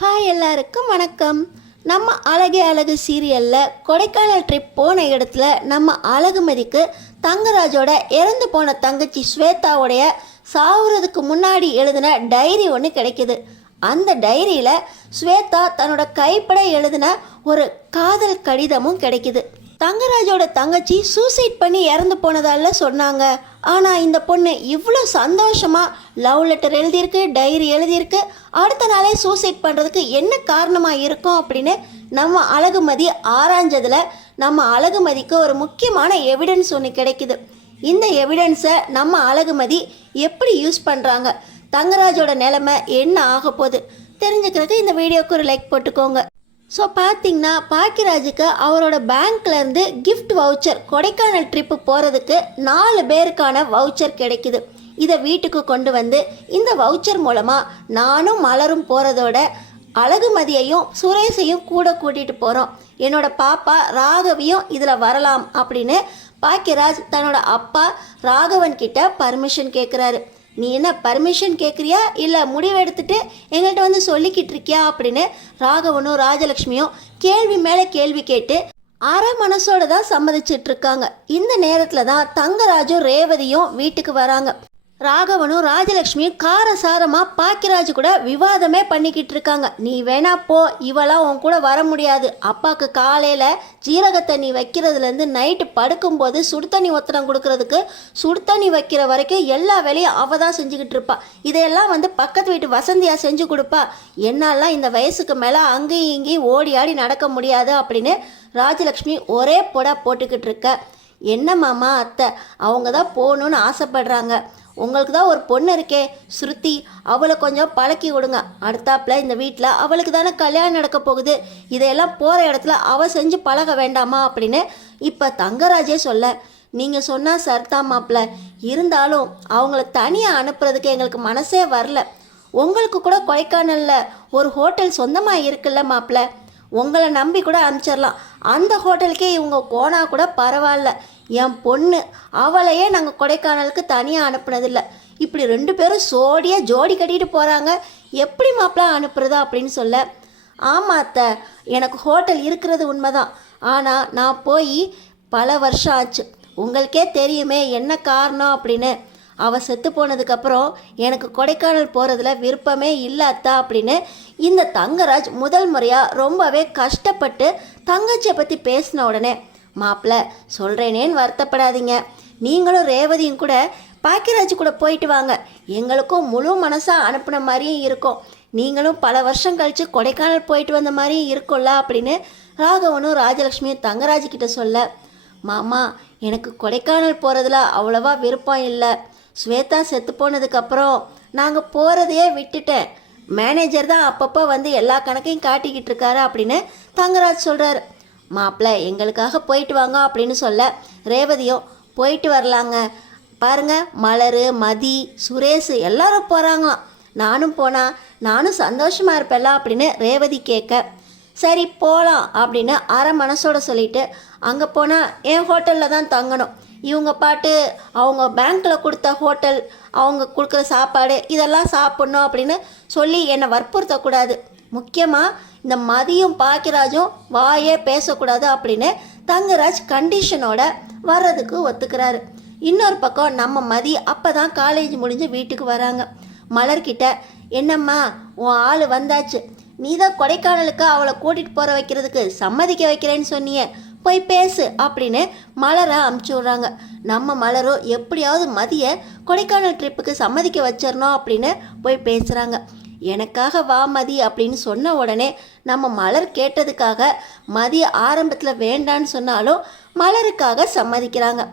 Hi எல்லாருக்கும் வணக்கம். நம்ம அழகே அழகு சீரியலில் கொடைக்கானல் ட்ரிப் போன இடத்துல நம்ம அழகுமதிக்கு தங்கராஜோட இறந்து போன தங்கச்சி ஸ்வேதாவுடைய சாவுறதுக்கு முன்னாடி எழுதின டைரி ஒன்று கிடைக்குது. அந்த டைரியில் ஸ்வேதா தன்னோட கைப்பட எழுதின ஒரு காதல் கடிதமும் கிடைக்குது. தங்கராஜோட தங்கச்சி சூசைட் பண்ணி இறந்து போனதால சொன்னாங்க. ஆனால் இந்த பொண்ணு இவ்வளோ சந்தோஷமாக லவ் லெட்டர் எழுதியிருக்கு, டைரி எழுதியிருக்கு. அடுத்த நாளே சூசைட் பண்ணுறதுக்கு என்ன காரணமாக இருக்கும் அப்படின்னு நம்ம அழகுமதி ஆராய்ஞ்சதில் நம்ம அழகுமதிக்கு ஒரு முக்கியமான எவிடன்ஸ் ஒன்று கிடைக்குது. இந்த எவிடன்ஸை நம்ம அழகுமதி எப்படி யூஸ் பண்ணுறாங்க, தங்கராஜோட நிலைமை என்ன ஆக போகுது தெரிஞ்சுக்கிறதுக்கு இந்த வீடியோவுக்கு ஒரு லைக் போட்டுக்கோங்க. ஸோ பார்த்தீங்கன்னா பாக்கியராஜுக்கு அவரோட பேங்க்லேருந்து கிஃப்ட் வவுச்சர் கொடைக்கானல் ட்ரிப்பு போகிறதுக்கு 4 பேருக்கான வவுச்சர் கிடைக்குது. இதை வீட்டுக்கு கொண்டு வந்து இந்த வவுச்சர் மூலமாக நானும் மலரும் போகிறதோட அழகுமதியையும் சுரேஷையும் கூட கூட்டிகிட்டு போகிறோம். என்னோட பாப்பா ராகவியும் இதில் வரலாம் அப்படின்னு பாக்கியராஜ் தன்னோட அப்பா ராகவன் கிட்ட பர்மிஷன் கேட்குறாரு. நீ என்ன பர்மிஷன் கேட்குறியா இல்லை முடிவெடுத்துட்டு எங்கள்கிட்ட வந்து சொல்லிக்கிட்டு இருக்கியா அப்படின்னு ராகவனும் ராஜலக்ஷ்மியும் கேள்வி மேலே கேள்வி கேட்டு அரை மனசோட தான் சம்மதிச்சிட்டு இருக்காங்க. இந்த நேரத்தில் தான் தங்கராஜும் ரேவதியும் வீட்டுக்கு வராங்க. ராகவனும் ராஜலக்ஷ்மியும் காரசாரமாக பாக்கியராஜ் கூட விவாதமே பண்ணிக்கிட்டு இருக்காங்க. நீ வேணா போ, இவெல்லாம் உன் கூட வர முடியாது. அப்பாவுக்கு காலையில் ஜீரக தண்ணி வைக்கிறதுலேருந்து நைட்டு படுக்கும்போது சுடு தண்ணி ஒத்தனம் கொடுக்கறதுக்கு சுடு தண்ணி வைக்கிற வரைக்கும் எல்லா வேலையும் அவள் தான் செஞ்சுக்கிட்டு இருப்பா. இதையெல்லாம் வந்து பக்கத்து வீட்டு வசந்தியாக செஞ்சு கொடுப்பா. என்னாலாம் இந்த வயசுக்கு மேலே அங்கேயும் இங்கேயும் ஓடி ஆடி நடக்க முடியாது அப்படின்னு ராஜலக்ஷ்மி ஒரே பொடா போட்டுக்கிட்டு இருக்க. என்ன மாமா அத்தை, அவங்க தான் போகணுன்னு ஆசைப்படுறாங்க. உங்களுக்கு தான் ஒரு பொண்ணு இருக்கே ஸ்ருதி, அவளை கொஞ்சம் பழக்கி விடுங்க. அடுத்தாப்புல இந்த வீட்டில் அவளுக்கு தானே கல்யாணம் நடக்க போகுது. இதையெல்லாம் போகிற இடத்துல அவள் செஞ்சு பழக வேண்டாமா அப்படின்னு இப்போ தங்கராஜே சொல்ல, நீங்கள் சொன்னால் சரிதான் மாப்பிள்ள, இருந்தாலும் அவங்கள தனியாக அனுப்புறதுக்கு எங்களுக்கு மனசே வரல. உங்களுக்கு கூட கொடைக்கானலில் ஒரு ஹோட்டல் சொந்தமாக இருக்குல்ல மாப்பிள்ள, உங்களை நம்பி கூட அனுப்பிச்சிடலாம். அந்த ஹோட்டலுக்கே இவங்க போனால் கூட பரவாயில்ல. என் பொண்ணு அவளையே நாங்கள் கொடைக்கானலுக்கு தனியாக அனுப்புனதில்லை. இப்படி 2 பேரும் சோடியாக ஜோடி கட்டிட்டு போகிறாங்க, எப்படி மாப்பிள்ள அனுப்புறதா அப்படின்னு சொல்ல, ஆமாம் அத்தை, எனக்கு ஹோட்டல் இருக்கிறது உண்மைதான். ஆனால் நான் போய் பல வருஷம் ஆச்சு. உங்களுக்கே தெரியுமே என்ன காரணம் அப்படின்னு. அவள் செத்து போனதுக்கப்புறம் எனக்கு கொடைக்கானல் போகிறதுல விருப்பமே இல்லை அத்தா அப்படின்னு இந்த தங்கராஜ் முதல் முறையாக ரொம்பவே கஷ்டப்பட்டு தங்கச்சியை பற்றி பேசின உடனே, மாப்பிள்ள சொல்கிறேனேன்னு வருத்தப்படாதீங்க, நீங்களும் ரேவதியும் கூட பாக்கியராஜ் கூட போயிட்டு வாங்க, எங்களுக்கும் முழு மனசாக அனுப்பின மாதிரியும் இருக்கும். நீங்களும் பல வருஷம் கழித்து கொடைக்கானல் போயிட்டு வந்த மாதிரியும் இருக்கும்ல அப்படின்னு ராகவனும் ராஜலக்ஷ்மியும் தங்கராஜ் கிட்ட சொல்ல, மாமா எனக்கு கொடைக்கானல் போகிறதுல அவ்வளோவா விருப்பம் இல்லை. ஸ்வேதா செத்து போனதுக்கப்புறம் நாங்கள் போகிறதையே விட்டுட்டேன். மேனேஜர் தான் அப்பப்போ வந்து எல்லா கணக்கையும் காட்டிக்கிட்டு இருக்காரு அப்படின்னு தங்கராஜ் சொல்கிறாரு. மாப்பிள்ள எங்களுக்காக போயிட்டு வாங்க அப்படின்னு சொல்ல, ரேவதியும் போயிட்டு வரலாங்க, பாருங்க மலர், மதி, சுரேஷ் எல்லாரும் போகிறாங்களாம், நானும் போனால் நானும் சந்தோஷமாக இருப்பேன்ல அப்படின்னு ரேவதி கேட்க, சரி போகலாம் அப்படின்னு அரை மனசோட சொல்லிட்டு அங்கே போனால் என் ஹோட்டலில் தான் தங்கணும். இவங்க பாட்டு அவங்க பேங்க்கில் கொடுத்த ஹோட்டல், அவங்க கொடுக்குற சாப்பாடு இதெல்லாம் சாப்பிட்ணும் அப்படின்னு சொல்லி என்னை வற்புறுத்தக்கூடாது. முக்கியமாக இந்த மதியும் பாக்கியராஜும் வாயே பேசக்கூடாது அப்படின்னு தங்கராஜ் கண்டிஷனோட வர்றதுக்கு ஒத்துக்கிறாரு. இன்னொரு பக்கம் நம்ம மதி அப்போ தான் காலேஜ் முடிஞ்சு வீட்டுக்கு வராங்க. மலர்கிட்ட, என்னம்மா உன் ஆள் வந்தாச்சு, நீ தான் கொடைக்கானலுக்கு அவளை கூட்டிகிட்டு போகிற வைக்கிறதுக்கு சம்மதிக்க வைக்கிறேன்னு சொன்னியே, போய் பேசு அப்படின்னு மலரை அமுச்சு விட்றாங்க. நம்ம மலரும் எப்படியாவது மதியை கொடைக்கானல் ட்ரிப்புக்கு சம்மதிக்க வச்சிடணும் அப்படின்னு போய் பேசுகிறாங்க. எனக்காக வா மதி அப்படின்னு சொன்ன உடனே நம்ம மலர் கேட்டதுக்காக மதி ஆரம்பத்தில் வேண்டான்னு சொன்னாலும் மலருக்காக சம்மதிக்கிறாங்க.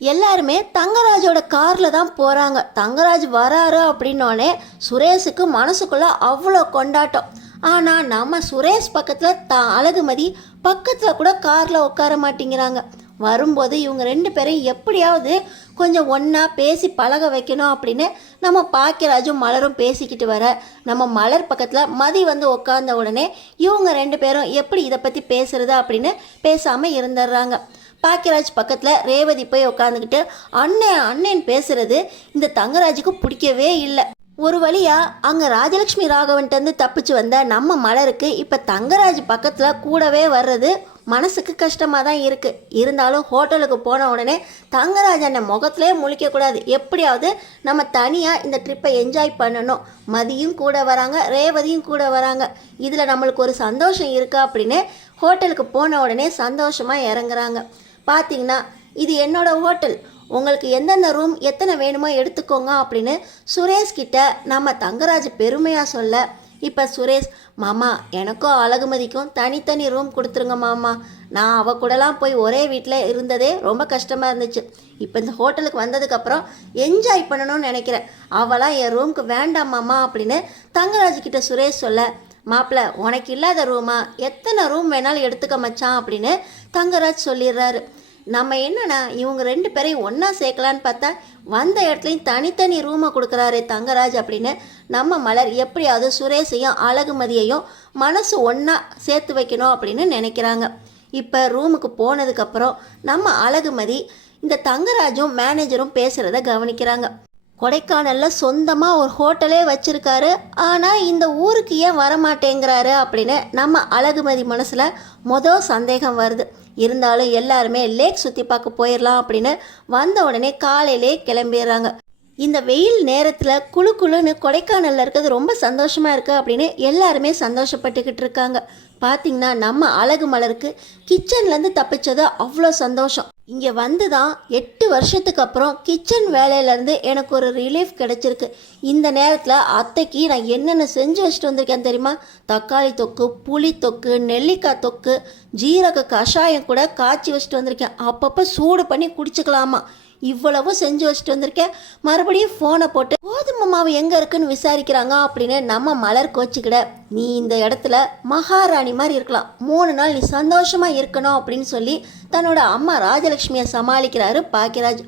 எல்லாருமே தங்கராஜோட காரில் தான் போகிறாங்க. தங்கராஜ் வராரு அப்படின்னோடனே சுரேஷுக்கு மனசுக்குள்ளே அவ்வளோ கொண்டாட்டம். ஆனால் நம்ம சுரேஷ் பக்கத்தில் அழகுமதி பக்கத்தில் கூட காரில் உட்கார மாட்டேங்கிறாங்க. வரும்போது இவங்க 2 பேரையும் எப்படியாவது கொஞ்சம் ஒன்றா பேசி பழக வைக்கணும் அப்படின்னு நம்ம பாக்கியராஜும் மலரும் பேசிக்கிட்டு வர, நம்ம மலர் பக்கத்தில் மதி வந்து உட்கார்ந்த உடனே இவங்க 2 பேரும் எப்படி இதை பற்றி பேசுறது அப்படின்னு பேசாமல் இருந்துடுறாங்க. பாக்கியராஜ் பக்கத்தில் ரேவதி போய் உட்காந்துக்கிட்டு அண்ணன் அண்ணன் பேசுறது இந்த தங்கராஜுக்கு பிடிக்கவே இல்லை. ஒரு வழியா அங்கே ராஜலக்ஷ்மி ராகவன்ட்டு தப்பிச்சு வந்த நம்ம மலருக்கு இப்போ தங்கராஜ் பக்கத்தில் கூடவே வர்றது மனசுக்கு கஷ்டமாக தான் இருக்குது. இருந்தாலும் ஹோட்டலுக்கு போன உடனே தங்கராஜ் அண்ணன் முகத்திலே முழிக்கக்கூடாது, எப்படியாவது நம்ம தனியாக இந்த ட்ரிப்பை என்ஜாய் பண்ணணும். மதியும் கூட வராங்க, ரேவதியும் கூட வராங்க, இதில் நம்மளுக்கு ஒரு சந்தோஷம் இருக்குது அப்படின்னு ஹோட்டலுக்கு போன உடனே சந்தோஷமாக இறங்குறாங்க. பார்த்திங்கன்னா இது என்னோட ஹோட்டல், உங்களுக்கு எந்தெந்த ரூம் எத்தனை வேணுமோ எடுத்துக்கோங்க அப்படின்னு சுரேஷ்கிட்ட நம்ம தங்கராஜ் பெருமையாக சொல்ல, இப்போ சுரேஷ், மாமா எனக்கும் அழகுமதிக்கும் தனித்தனி ரூம் கொடுத்துருங்க மாமா, நான் அவ கூடலாம் போய் ஒரே வீட்டில் இருந்ததே ரொம்ப கஷ்டமாக இருந்துச்சு, இப்போ இந்த ஹோட்டலுக்கு வந்ததுக்கப்புறம் என்ஜாய் பண்ணணும்னு நினைக்கிறேன், அவளாம் என் ரூமுக்கு வேண்டாம் மாமா அப்படின்னு தங்கராஜ்கிட்ட சுரேஷ் சொல்ல, மாப்பிள்ள உனக்கு இல்லாத ரூமா, எத்தனை ரூம் வேணாலும் எடுத்துக்க மச்சான் அப்படின்னு தங்கராஜ் சொல்லிடுறாரு. நம்ம என்னன்னா இவங்க 2 பேரையும் ஒன்றா சேர்க்கலான்னு பார்த்தா வந்த இடத்துலையும் தனித்தனி ரூமை கொடுக்குறாரு தங்கராஜ் அப்படின்னு நம்ம மலர் எப்படியாவது சுரேஷையும் அழகுமதியையும் மனசு ஒன்றா சேர்த்து வைக்கணும் அப்படின்னு நினைக்கிறாங்க. இப்போ ரூமுக்கு போனதுக்கப்புறம் நம்ம அழகுமதி இந்த தங்கராஜும் மேனேஜரும் பேசுகிறத கவனிக்கிறாங்க. கொடைக்கானலில் சொந்தமாக ஒரு ஹோட்டலே வச்சுருக்காரு, ஆனால் இந்த ஊருக்கு ஏன் வரமாட்டேங்கிறாரு அப்படின்னு நம்ம அழகுமதி மனசில் சந்தேகம் வருது. இருந்தாலும் எல்லாருமே லேக் சுற்றி பார்க்க போயிடலாம் அப்படின்னு வந்த உடனே காலையிலே கிளம்பிடுறாங்க. இந்த வெயில் நேரத்தில் குழு குழுன்னு கொடைக்கானலில் இருக்கிறது ரொம்ப சந்தோஷமாக இருக்குது அப்படின்னு எல்லாருமே சந்தோஷப்பட்டுக்கிட்டு இருக்காங்க. பார்த்திங்கன்னா நம்ம அழகு மலருக்கு கிச்சன்லேருந்து தப்பிச்சது அவ்வளோ சந்தோஷம். இங்கே வந்து தான் 8 வருஷத்துக்கு அப்புறம் கிச்சன் வேலையிலேருந்து எனக்கு ஒரு ரிலீஃப் கிடச்சிருக்கு. இந்த நேரத்தில் அத்தைக்கு நான் என்னென்ன செஞ்சு வச்சுட்டு வந்திருக்கேன் தெரியுமா? தக்காளி தொக்கு, புளி தொக்கு, நெல்லிக்காய் தொக்கு, ஜீரக கஷாயம் கூட காய்ச்சி வச்சுட்டு வந்திருக்கேன். அப்பப்போ சூடு பண்ணி குடிச்சுக்கலாமா, இவ்வளவும் செஞ்சு வச்சுட்டு வந்திருக்கேன். மறுபடியும் ஃபோனை போட்டு கோதுமை மாவு எங்கே இருக்குன்னு விசாரிக்கிறாங்க அப்படின்னு நம்ம மலர் கோச்சிக்கிட, நீ இந்த இடத்துல மகாராணி மாதிரி இருக்கலாம், 3 நாள் நீ சந்தோஷமாக இருக்கணும் அப்படின்னு சொல்லி தன்னோட அம்மா ராஜலக்ஷ்மியை சமாளிக்கிறாரு பாக்கியராஜ்.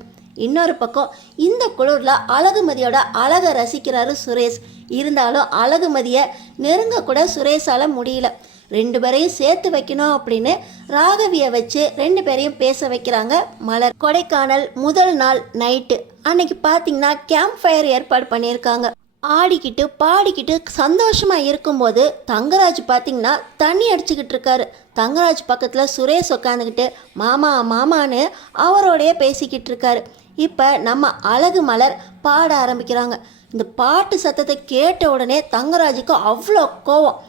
இன்னொரு பக்கம் இந்த குளிரில் அழகுமதியோட அழகை ரசிக்கிறாரு சுரேஷ். இருந்தாலும் அழகுமதியை நெருங்க கூட சுரேஷால் முடியல. 2 பேரையும் சேர்த்து வைக்கணும் அப்படின்னு ராகவியை வச்சு 2 பேரையும் பேச வைக்கிறாங்க மலர். கொடைக்கானல் முதல் நாள் நைட்டு அன்னைக்கு பார்த்தீங்கன்னா கேம்ப் ஃபயர் ஏற்பாடு பண்ணியிருக்காங்க. ஆடிக்கிட்டு பாடிக்கிட்டு சந்தோஷமாக இருக்கும்போது தங்கராஜ் பார்த்தீங்கன்னா தண்ணி அடிச்சுக்கிட்டு இருக்காரு. தங்கராஜ் பக்கத்தில் சுரேஷ் உட்காந்துக்கிட்டு மாமா மாமான்னு அவரோடைய பேசிக்கிட்டு இருக்காரு. இப்போ நம்ம அழகு மலர் பாட ஆரம்பிக்கிறாங்க. இந்த பாட்டு சத்தத்தை கேட்ட உடனே தங்கராஜுக்கு அவ்வளோ கோவம்.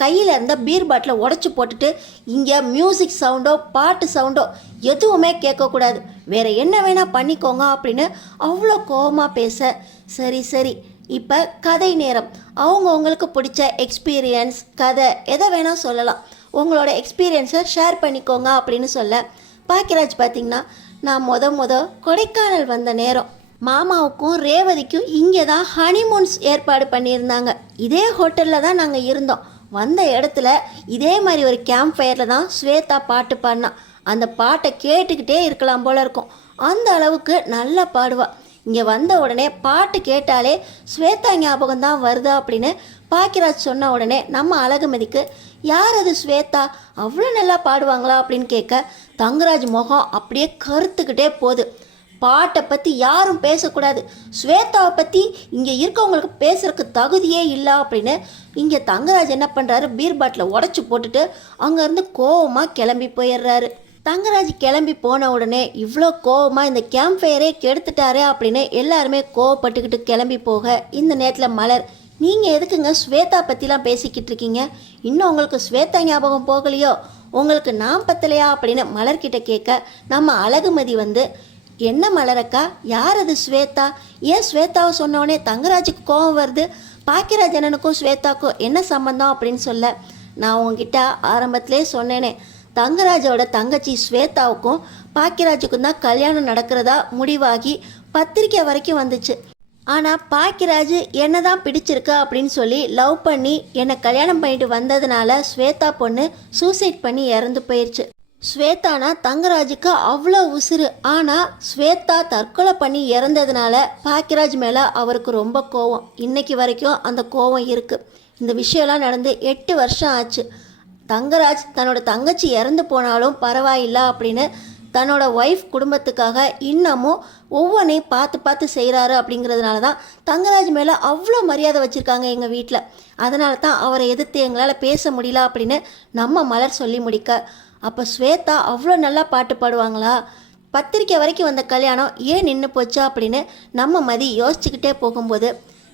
கையில் இருந்த பீர் பாட்டிலை உடச்சி போட்டுட்டு, இங்கே மியூசிக் சவுண்டோ பாட்டு சவுண்டோ எதுவுமே கேட்கக்கூடாது, வேறு என்ன வேணால் பண்ணிக்கோங்க அப்படின்னு அவ்வளோ கோவமாக பேச, சரி சரி இப்போ கதை நேரம், அவங்களுக்கு பிடிச்ச எக்ஸ்பீரியன்ஸ் கதை எதை வேணால் சொல்லலாம், உங்களோட எக்ஸ்பீரியன்ஸை ஷேர் பண்ணிக்கோங்க அப்படின்னு சொல்ல, பாக்கியராஜ் பார்த்திங்கன்னா நான் கொடைக்கானல் வந்த நேரம் மாமாவுக்கும் ரேவதிக்கும் இங்கே தான் ஹனிமூன்ஸ் ஏற்பாடு பண்ணியிருந்தாங்க. இதே ஹோட்டலில் தான் நாங்கள் இருந்தோம். வந்த இடத்துல இதே மாதிரி ஒரு கேம்ப் ஃபயரில் தான் ஸ்வேதா பாட்டு பாடினா. அந்த பாட்டை கேட்டுக்கிட்டே இருக்கலாம் போல இருக்கும், அந்த அளவுக்கு நல்லா பாடுவா. இங்கே வந்த உடனே பாட்டு கேட்டாலே ஸ்வேதா ஞாபகம் தான் வருதா அப்படின்னு பாக்கியராஜ் சொன்ன உடனே நம்ம அழகுமதிக்கு யார் அது ஸ்வேதா, அவ்வளோ நல்லா பாடுவாங்களா அப்படின்னு கேட்க தங்கராஜ் முகம் அப்படியே கருத்துக்கிட்டே போகுது. பாட்டை பற்றி யாரும் பேசக்கூடாது, ஸ்வேதாவை பற்றி இங்கே இருக்கவங்களுக்கு பேசுகிறதுக்கு தகுதியே இல்லை அப்படின்னு இங்கே தங்கராஜ் என்ன பண்ணுறாரு, பீர் பாட்டிலை உடச்சி போட்டுட்டு அங்கேருந்து கோவமாக கிளம்பி போயிடுறாரு. தங்கராஜ் கிளம்பி போன உடனே இவ்வளோ கோவமாக இந்த கேம்ப் ஃபயரே கெடுத்துட்டாரே அப்படின்னு எல்லாருமே கோவப்பட்டுக்கிட்டு கிளம்பி போக, இந்த நேரத்தில் மலர், நீங்கள் எதுக்குங்க ஸ்வேதா பற்றிலாம் பேசிக்கிட்டு இருக்கீங்க, இன்னும் உங்களுக்கு ஸ்வேதா ஞாபகம் போகலையோ, உங்களுக்கு நான் பத்தலையா அப்படின்னு மலர்கிட்ட கேட்க, நம்ம அழகுமதி வந்து என்ன மலரக்கா, யார் அது ஸ்வேதா, ஏன் ஸ்வேதாவை சொன்னோடனே தங்கராஜுக்கு கோவம் வருது, பாக்கியராஜ் அண்ணனுக்கும் ஸ்வேதாக்கும் என்ன சம்பந்தம் அப்படின்னு சொல்ல, நான் உங்ககிட்ட ஆரம்பத்திலே சொன்னேனே, தங்கராஜோட தங்கச்சி ஸ்வேதாவுக்கும் பாக்கியராஜுக்கும் தான் கல்யாணம் நடக்கிறதா முடிவாகி பத்திரிக்கை வரைக்கும் வந்துச்சு. ஆனால் பாக்கியராஜ் என்ன தான் பிடிச்சிருக்கா அப்படின்னு சொல்லி லவ் பண்ணி என்னை கல்யாணம் பண்ணிட்டு வந்ததுனால ஸ்வேதா பொண்ணு சூசைட் பண்ணி இறந்து போயிடுச்சு. ஸ்வேதானா தங்கராஜுக்கு அவ்வளோ உசுறு. ஆனால் ஸ்வேதா தற்கொலை பண்ணி இறந்ததுனால பாக்கியராஜ் மேலே அவருக்கு ரொம்ப கோவம். இன்னைக்கு வரைக்கும் அந்த கோவம் இருக்குது. இந்த விஷயம்லாம் நடந்து 8 வருஷம் ஆச்சு. தங்கராஜ் தன்னோட தங்கச்சி இறந்து போனாலும் பரவாயில்ல அப்படின்னு தன்னோட ஒய்ஃப் குடும்பத்துக்காக இன்னமும் ஒவ்வொன்றையும் பார்த்து பார்த்து செய்கிறாரு அப்படிங்கிறதுனால தான் தங்கராஜ் மேலே அவ்வளோ மரியாதை வச்சுருக்காங்க எங்கள் வீட்டில். அதனால தான் அவரை எதிர்த்து எங்களால் பேச முடியல அப்படின்னு நம்ம மலர் சொல்லி முடிக்க, அப்போ ஸ்வேதா அவ்வளோ நல்லா பாட்டு பாடுவாங்களா, பத்திரிக்கை வரைக்கும் வந்த கல்யாணம் ஏன் நின்று போச்சா அப்படின்னு நம்ம மதி யோசிச்சுக்கிட்டே போகும்போது,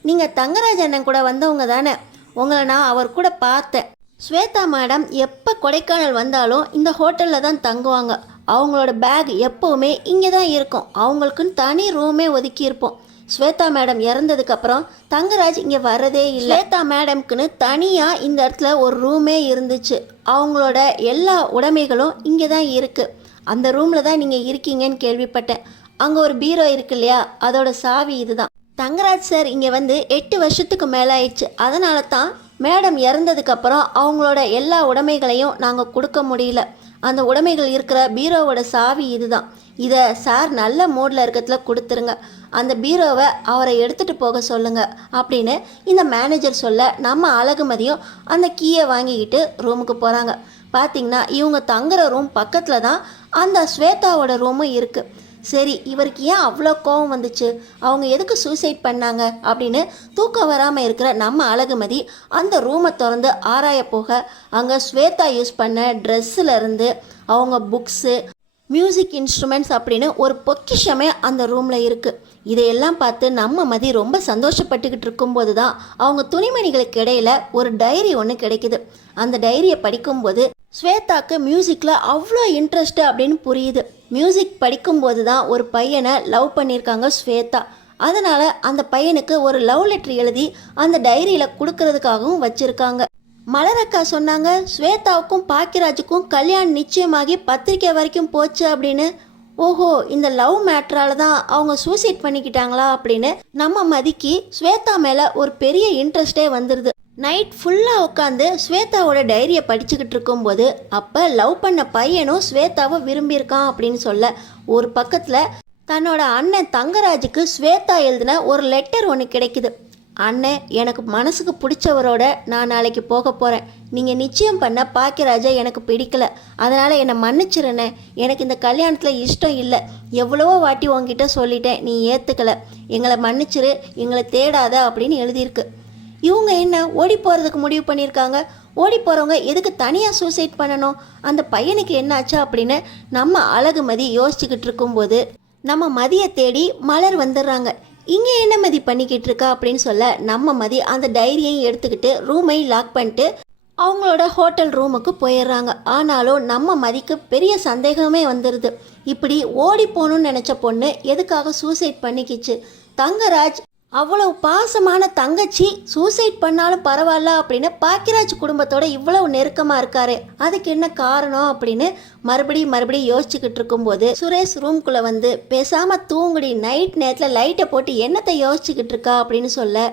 நீங்கள் தங்கராஜ் அண்ணன் கூட வந்தவங்க தானே, உங்களை நான் அவர் கூட பார்த்தேன். ஸ்வேதா மேடம் எப்போ கொடைக்கானல் வந்தாலும் இந்த ஹோட்டலில் தான் தங்குவாங்க. அவங்களோட பேக் எப்போவுமே இங்கே தான் இருக்கும். அவங்களுக்குன்னு தனி ரூமே ஒதுக்கியிருப்போம். ஸ்வேதா மேடம் இறந்ததுக்கப்புறம் தங்கராஜ் இங்கே வர்றதே இல்லை. ஸ்வேதா மேடம்க்குன்னு தனியாக இந்த இடத்துல ஒரு ரூமே இருந்துச்சு. அவங்களோட எல்லா உடைமைகளும் இங்கே தான் இருக்குது. அந்த ரூமில் தான் நீங்கள் இருக்கீங்கன்னு கேள்விப்பட்டேன். அங்கே ஒரு பீரோ இருக்கு இல்லையா, அதோட சாவி இதுதான். தங்கராஜ் சார் இங்கே வந்து 8 வருஷத்துக்கு மேலே ஆயிடுச்சு. அதனால தான் மேடம் இறந்ததுக்கப்புறம் அவங்களோட எல்லா உடைமைகளையும் நாங்கள் கொடுக்க முடியல. அந்த உடைமைகள் இருக்கிற பீரோவோட சாவி இதுதான். இதை சார் நல்ல மூடில் இருக்கிறதுல கொடுத்துருங்க. அந்த பீரோவை அவரை எடுத்துகிட்டு போக சொல்லுங்க அப்படின்னு இந்த மேனேஜர் சொல்ல, நம்ம அழகுமதியும் அந்த கீயை வாங்கிக்கிட்டு ரூமுக்கு போகிறாங்க. பார்த்திங்கன்னா இவங்க தங்குற ரூம் பக்கத்தில் தான் அந்த ஸ்வேதாவோட ரூமும் இருக்குது. சரி, இவருக்கு ஏன் அவ்வளோ கோவம் வந்துச்சு, அவங்க எதுக்கு சூசைட் பண்ணாங்க அப்படின்னு தூக்கம் வராமல் இருக்கிற நம்ம அழகுமதி அந்த ரூமை திறந்து ஆராய போக, அங்கே ஸ்வேதா யூஸ் பண்ண ட்ரெஸ்ஸுலேருந்து அவங்க புக்ஸு, மியூசிக் இன்ஸ்ட்ருமெண்ட்ஸ் அப்படின்னு ஒரு பொக்கிஷமே அந்த ரூமில் இருக்குது. இதையெல்லாம் பார்த்து நம்ம மதி ரொம்ப சந்தோஷப்பட்டுக்கிட்டு இருக்கும்போது தான் அவங்க துணிமணிகளுக்கு இடையில ஒரு டைரி ஒன்று கிடைக்குது. அந்த டைரியை படிக்கும்போது ஸ்வேதாக்கு மியூசிக்கில் அவ்வளோ இன்ட்ரெஸ்ட்டு அப்படின்னு புரியுது. மியூசிக் படிக்கும்போது தான் ஒரு பையனை லவ் பண்ணியிருக்காங்க ஸ்வேதா. அதனால் அந்த பையனுக்கு ஒரு லவ் லெட்டர் எழுதி அந்த டைரியில் கொடுக்கறதுக்காகவும் வச்சுருக்காங்க. மலரக்கா சொன்னாங்க ஸ்வேதாவுக்கும் பாக்கியராஜுக்கும் கல்யாணம் நிச்சயமாகி பத்திரிக்கை வரைக்கும் போச்சு அப்படின்னு. ஓஹோ, இந்த லவ் மேட்ரால தான் அவங்க சூசைட் பண்ணிக்கிட்டாங்களா அப்படின்னு நம்ம மதிக்கு ஸ்வேதா மேலே ஒரு பெரிய இன்ட்ரெஸ்டே வந்துடுது. நைட் ஃபுல்லாக உட்காந்து ஸ்வேதாவோட டைரியை படிச்சுக்கிட்டு இருக்கும்போது அப்போ லவ் பண்ண பையனும் ஸ்வேதாவை விரும்பியிருக்கான் அப்படின்னு சொல்ல, ஒரு பக்கத்தில் தன்னோட அண்ணன் தங்கராஜுக்கு ஸ்வேதா எழுதின ஒரு லெட்டர் ஒன்று கிடைக்குது. அண்ணன், எனக்கு மனசுக்கு பிடிச்சவரோட நான் நாளைக்கு போக போகிறேன். நீங்கள் நிச்சயம் பண்ண பாக்கியராஜா எனக்கு பிடிக்கல. அதனால் என்னை மன்னிச்சிருண்ணே. எனக்கு இந்த கல்யாணத்தில் இஷ்டம் இல்லை. எவ்வளவோ வாட்டி உங்ககிட்ட சொல்லிட்டேன், நீ ஏற்றுக்கலை. எங்களை மன்னிச்சிரு, எங்களை தேடாத அப்படின்னு எழுதியிருக்கு. இவங்க என்ன ஓடி போகிறதுக்கு முடிவு பண்ணியிருக்காங்க. ஓடி போகிறவங்க எதுக்கு தனியாக சூசைட் பண்ணணும், அந்த பையனுக்கு என்னாச்சா அப்படின்னு நம்ம அழகுமதி யோசிச்சுக்கிட்டு இருக்கும்போது நம்ம மதியை தேடி மலர் வந்துடுறாங்க. இங்கே என்ன மதி பண்ணிக்கிட்டு இருக்கா அப்படின்னு சொல்ல, நம்ம மதி அந்த டைரியையும் எடுத்துக்கிட்டு ரூமை லாக் பண்ணிட்டு அவங்களோட ஹோட்டல் ரூமுக்கு போயிடுறாங்க. ஆனாலும் நம்ம மதிக்கு பெரிய சந்தேகமே வந்துடுது. இப்படி ஓடி போகணும்னு நினச்ச பொண்ணு எதுக்காக சூசைட் பண்ணிக்கிச்சு? தங்கராஜ் அவ்வளவு பாசமான தங்கச்சி சூசைட் பண்ணாலும் பரவாயில்ல அப்படின்னு பாக்கியராஜ் குடும்பத்தோட இவ்வளவு நெருக்கமாக இருக்காரு, அதுக்கு என்ன காரணம் அப்படின்னு மறுபடியும் யோசிச்சுக்கிட்டு இருக்கும்போது சுரேஷ் ரூம்குள்ளே வந்து, பேசாமல் தூங்குடி, நைட் நேரத்தில் லைட்டை போட்டு என்னத்தை யோசிச்சுக்கிட்டு இருக்கா அப்படின்னு சொல்ல,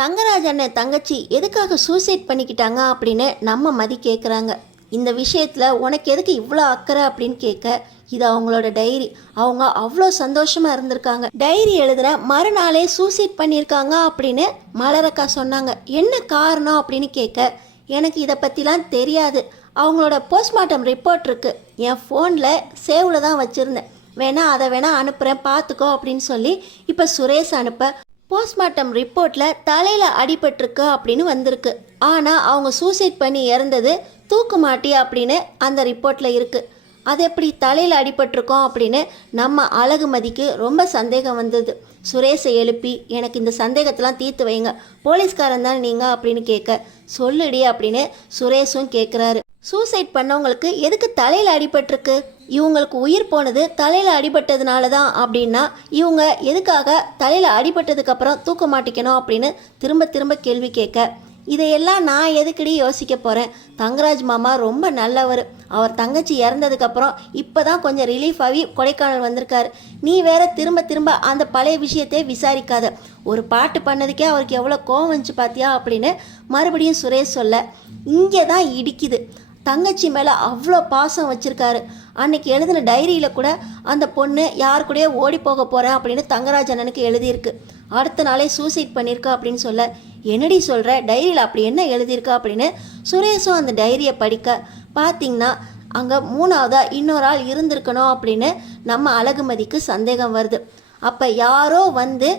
தங்கராஜ் அண்ணன் தங்கச்சி எதுக்காக சூசைட் பண்ணிக்கிட்டாங்க அப்படின்னு நம்ம மதி கேட்குறாங்க. இந்த விஷயத்தில் உனக்கு எதுக்கு இவ்வளோ அக்கறை அப்படின்னு கேட்க, இது அவங்களோட டைரி. அவங்க அவ்வளோ சந்தோஷமாக இருந்திருக்காங்க. டைரி எழுதுகிற மறுநாளே சூசைட் பண்ணியிருக்காங்க அப்படின்னு மலரக்கா சொன்னாங்க. என்ன காரணம் அப்படின்னு கேட்க, எனக்கு இதை பற்றிலாம் தெரியாது. அவங்களோட போஸ்ட்மார்ட்டம் ரிப்போர்ட் இருக்குது, என் ஃபோனில் சேவில் தான் வச்சுருந்தேன், அதை வேணா அனுப்புகிறேன் பார்த்துக்கோ அப்படின்னு சொல்லி இப்போ சுரேஷ் அனுப்ப, போஸ்ட்மார்ட்டம் ரிப்போர்ட்டில் தலையில் அடிபட்டிருக்கு அப்படின்னு வந்திருக்கு. ஆனால் அவங்க சூசைட் பண்ணி இறந்தது தூக்குமாட்டி அப்படின்னு அந்த ரிப்போர்ட்டில் இருக்குது. அது எப்படி தலையில் அடிபட்டிருக்கோம் அப்படின்னு நம்ம அழகுமதிக்கு ரொம்ப சந்தேகம் வந்தது. சுரேஷை எழுப்பி, எனக்கு இந்த சந்தேகத்தெல்லாம் தீர்த்து வைங்க, போலீஸ்காரன் தான் நீங்கள் அப்படின்னு கேட்க, சொல்லுடி அப்படின்னு சுரேஷும் கேட்குறாரு. சூசைட் பண்ணவங்களுக்கு எதுக்கு தலையில் அடிபட்டிருக்கு? இவங்களுக்கு உயிர் போனது தலையில் அடிபட்டதுனால தான் அப்படின்னா இவங்க எதுக்காக தலையில் அடிபட்டதுக்கப்புறம் தூக்க மாட்டிக்கணும் அப்படின்னு திரும்ப கேள்வி கேட்க, இதையெல்லாம் நான் எதுக்கடி யோசிக்க போகிறேன்? தங்கராஜ் மாமா ரொம்ப நல்லவர். அவர் தங்கச்சி இறந்ததுக்கப்புறம் இப்போ தான் கொஞ்சம் ரிலீஃப் ஆகி கொடைக்கானல் வந்திருக்காரு. நீ வேற திரும்ப அந்த பழைய விஷயத்தை விசாரிக்காத. ஒரு பாட்டு பண்ணதுக்கே அவருக்கு எவ்வளோ கோவம் வந்துச்சு பார்த்தியா அப்படின்னு மறுபடியும் சுரேஷ் சொல்ல, இங்கே தான் இடிக்குது. தங்கச்சி மேலே அவ்வளோ பாசம் வச்சுருக்காரு. அன்னைக்கு எழுதின டைரியில் கூட அந்த பொண்ணு யார் கூடயே ஓடி போக போகிறேன் அப்படின்னு தங்கராஜ் அண்ணனுக்கு எழுதியிருக்கு. அடுத்த நாளே சூசைட் பண்ணியிருக்கா அப்படின்னு சொல்ல, என்னடி சொல்கிற, டைரியில் அப்படி என்ன எழுதியிருக்கா அப்படின்னு சுரேஷும் அந்த டைரியை படிக்க, பார்த்திங்கன்னா அங்கே மூணாவதா இன்னொரு ஆள் இருந்திருக்கணும் அப்படின்னு நம்ம அழகுமதிக்கு சந்தேகம் வருது. அப்போ யாரோ வந்து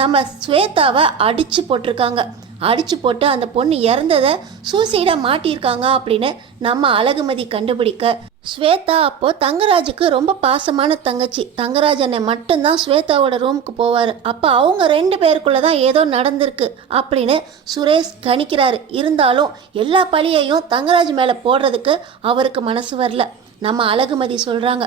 நம்ம ஸ்வேதாவை அடித்து போட்டிருக்காங்க. அடித்து போட்டு அந்த பொண்ணு இறந்ததை சூசைடாக மாட்டியிருக்காங்க அப்படின்னு நம்ம அழகுமதி கண்டுபிடிக்க, ஸ்வேதா அப்போது தங்கராஜுக்கு ரொம்ப பாசமான தங்கச்சி. தங்கராஜ் அண்ணன் மட்டும்தான் ஸ்வேதாவோட ரூமுக்கு போவார். அப்போ அவங்க 2 பேருக்குள்ளே தான் ஏதோ நடந்திருக்கு அப்படின்னு சுரேஷ் கணிக்கிறாரு. இருந்தாலும் எல்லா பழியையும் தங்கராஜ் மேலே போடுறதுக்கு அவருக்கு மனசு வரல. நம்ம அழகுமதி சொல்கிறாங்க,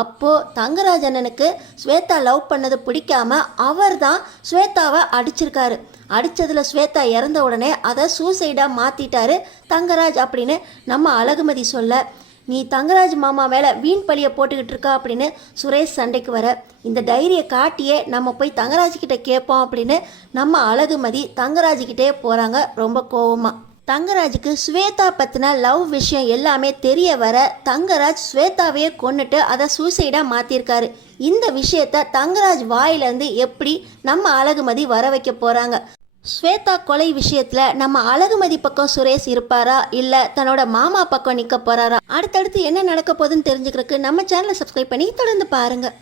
அப்போது தங்கராஜ் அண்ணனுக்கு ஸ்வேதா லவ் பண்ணது பிடிக்காம அவர் தான் ஸ்வேதாவை அடிச்சிருக்காரு. அடித்ததில் ஸ்வேதா இறந்த உடனே அதை சூசைடாக மாற்றிட்டாரு தங்கராஜ் அப்படின்னு நம்ம அழகுமதி சொல்ல, நீ தங்கராஜ் மாமா மேலே வீண் பழியை போட்டுக்கிட்டு இருக்கா அப்படின்னு சுரேஷ் சண்டைக்கு வர, இந்த டைரியை காட்டியே நம்ம போய் தங்கராஜ்கிட்ட கேட்போம் அப்படின்னு நம்ம அழகுமதி தங்கராஜ்கிட்டே போகிறாங்க ரொம்ப கோவமாக. தங்கராஜுக்கு ஸ்வேதா பற்றின லவ் விஷயம் எல்லாமே தெரிய வர தங்கராஜ் ஸ்வேதாவையே கொன்னுட்டு அதை சூசைடாக மாற்றிருக்காரு. இந்த விஷயத்த தங்கராஜ் வாயிலேருந்து எப்படி நம்ம அழகுமதி வர வைக்க போகிறாங்க? ஸ்வேதா கொலை விஷயத்தில் நம்ம அழகுமதி பக்கம் சுரேஷ் இருப்பாரா, இல்லை தன்னோட மாமா பக்கம் நிற்க போகிறாரா? அடுத்தடுத்து என்ன நடக்க போகுதுன்னு தெரிஞ்சுக்கிறதுக்கு நம்ம சேனலை சப்ஸ்கிரைப் பண்ணி தொடர்ந்து பாருங்கள்.